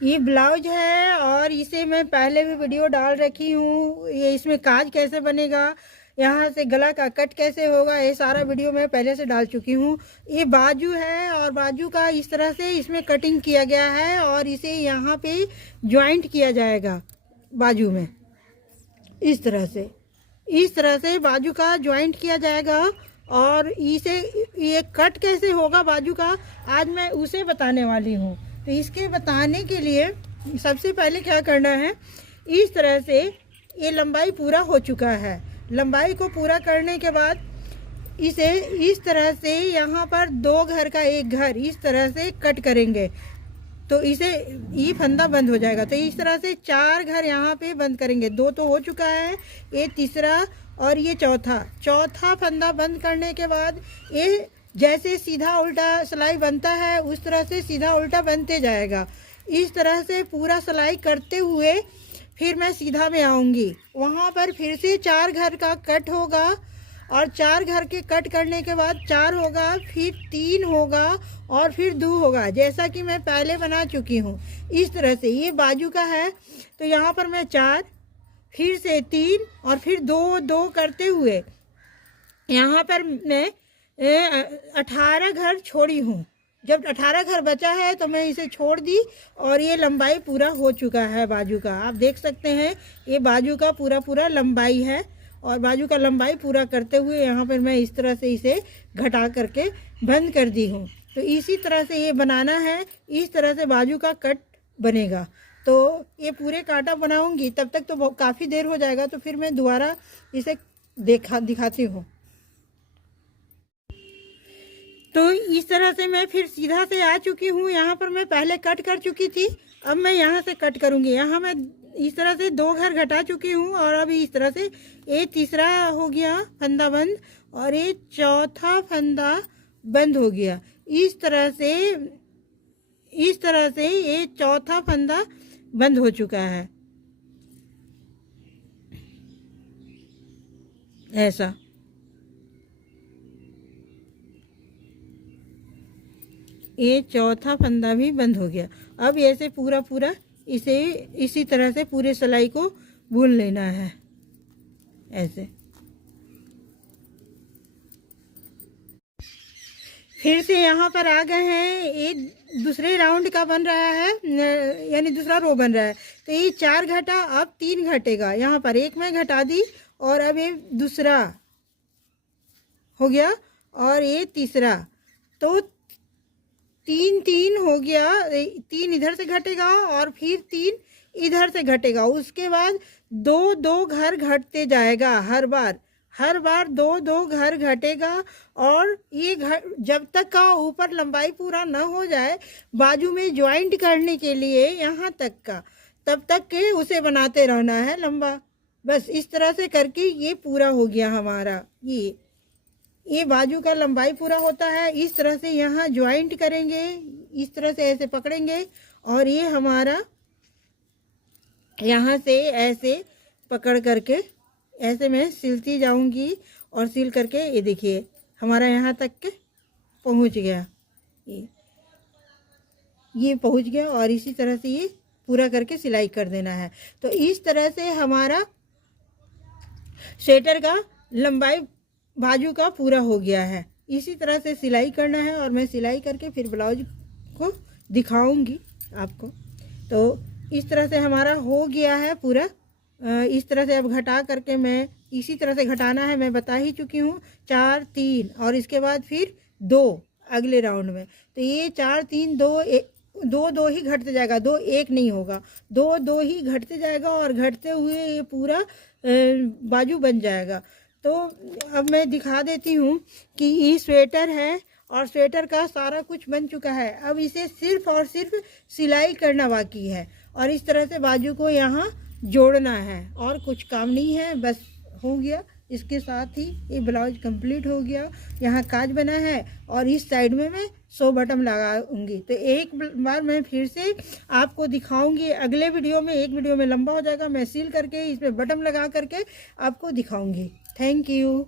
ये ब्लाउज है और इसे मैं पहले भी वीडियो डाल रखी हूँ। ये इसमें काज कैसे बनेगा, यहाँ से गला का कट कैसे होगा, ये सारा वीडियो मैं पहले से डाल चुकी हूँ। ये बाजू है और बाजू का इस तरह से इसमें कटिंग किया गया है और इसे यहाँ पे जॉइंट किया जाएगा बाजू में। इस तरह से बाजू का जॉइंट किया जाएगा। और इसे ये कट कैसे होगा बाजू का, आज मैं उसे बताने वाली हूँ। तो इसके बताने के लिए सबसे पहले क्या करना है, इस तरह से ये लंबाई पूरा हो चुका है। लंबाई को पूरा करने के बाद इसे इस तरह से यहाँ पर 2 घर का 1 घर इस तरह से कट करेंगे तो इसे ये फंदा बंद हो जाएगा। तो इस तरह से 4 घर यहाँ पे बंद करेंगे। 2 तो हो चुका है, ये तीसरा और ये चौथा फंदा बंद करने के बाद ये जैसे सीधा उल्टा सिलाई बनता है उस तरह से सीधा उल्टा बनते जाएगा। इस तरह से पूरा सिलाई करते हुए फिर मैं सीधा में आऊँगी। वहाँ पर फिर से 4 घर का कट होगा और 4 घर के कट करने के बाद 4 होगा, फिर 3 होगा और फिर 2 होगा, जैसा कि मैं पहले बना चुकी हूँ। इस तरह से ये बाजू का है तो यहाँ पर मैं 4, फिर से 3 और फिर 2 करते हुए यहाँ पर मैं 18 घर छोड़ी हूँ। जब 18 घर बचा है तो मैं इसे छोड़ दी और ये लंबाई पूरा हो चुका है बाजू का। आप देख सकते हैं ये बाजू का पूरा लंबाई है और बाजू का लंबाई पूरा करते हुए यहाँ पर मैं इस तरह से इसे घटा करके बंद कर दी हूँ। तो इसी तरह से ये बनाना है, इस तरह से बाजू का कट बनेगा। तो ये पूरे कांटा बनाऊंगी, तब तक तो काफ़ी देर हो जाएगा, तो फिर मैं दोबारा इसे दिखाती हूँ। तो इस तरह से मैं फिर सीधा से आ चुकी हूँ। यहाँ पर मैं पहले कट कर चुकी थी, अब मैं यहाँ से कट करूँगी। यहाँ मैं इस तरह से 2 घर घटा चुकी हूँ और अभी इस तरह से ये तीसरा हो गया फंदा बंद और ये चौथा फंदा बंद हो गया। इस तरह से ये चौथा फंदा बंद हो चुका है। ऐसा ये चौथा फंदा भी बंद हो गया। अब ऐसे पूरा इसे इसी तरह से पूरे सिलाई को बुन लेना है। ऐसे फिर से यहाँ पर आ गए हैं, ये दूसरे राउंड का बन रहा है, यानी दूसरा रो बन रहा है। तो ये 4 घटा, अब 3 घटेगा। यहाँ पर 1 मैं घटा दी और अब ये दूसरा हो गया और ये तीसरा, तो 3 हो गया। 3 इधर से घटेगा और फिर 3 इधर से घटेगा। उसके बाद 2 घर घटते जाएगा। हर बार 2 घर घटेगा और ये घर जब तक का ऊपर लंबाई पूरा न हो जाए बाजू में ज्वाइंट करने के लिए यहाँ तक का, तब तक के उसे बनाते रहना है लंबा। बस इस तरह से करके ये पूरा हो गया हमारा। ये बाजू का लंबाई पूरा होता है। इस तरह से यहाँ ज्वाइंट करेंगे, इस तरह से ऐसे पकड़ेंगे और ये हमारा यहाँ से ऐसे पकड़ करके ऐसे मैं सिलती जाऊंगी और सिल करके ये देखिए हमारा यहाँ तक के पहुँच गया। ये पहुँच गया और इसी तरह से ये पूरा करके सिलाई कर देना है। तो इस तरह से हमारा स्वेटर का लंबाई बाजू का पूरा हो गया है। इसी तरह से सिलाई करना है और मैं सिलाई करके फिर ब्लाउज को दिखाऊंगी आपको। तो इस तरह से हमारा हो गया है पूरा। इस तरह से अब घटा करके मैं इसी तरह से घटाना है, मैं बता ही चुकी हूँ। 4 3 और इसके बाद फिर 2 अगले राउंड में। तो ये 4 3 2 ही घटते जाएगा, 2 1 नहीं होगा, 2 ही घटते जाएगा और घटते हुए ये पूरा बाजू बन जाएगा। तो अब मैं दिखा देती हूँ कि ये स्वेटर है और स्वेटर का सारा कुछ बन चुका है। अब इसे सिर्फ और सिर्फ सिलाई करना बाकी है और इस तरह से बाजू को यहाँ जोड़ना है और कुछ काम नहीं है, बस हो गया। इसके साथ ही ये ब्लाउज कंप्लीट हो गया। यहाँ काज बना है और इस साइड में मैं 100 बटन लगाऊंगी। तो एक बार मैं फिर से आपको दिखाऊंगी अगले वीडियो में। एक वीडियो में लंबा हो जाएगा, मैं सील करके इसमें बटन लगा करके आपको दिखाऊंगी। Thank you.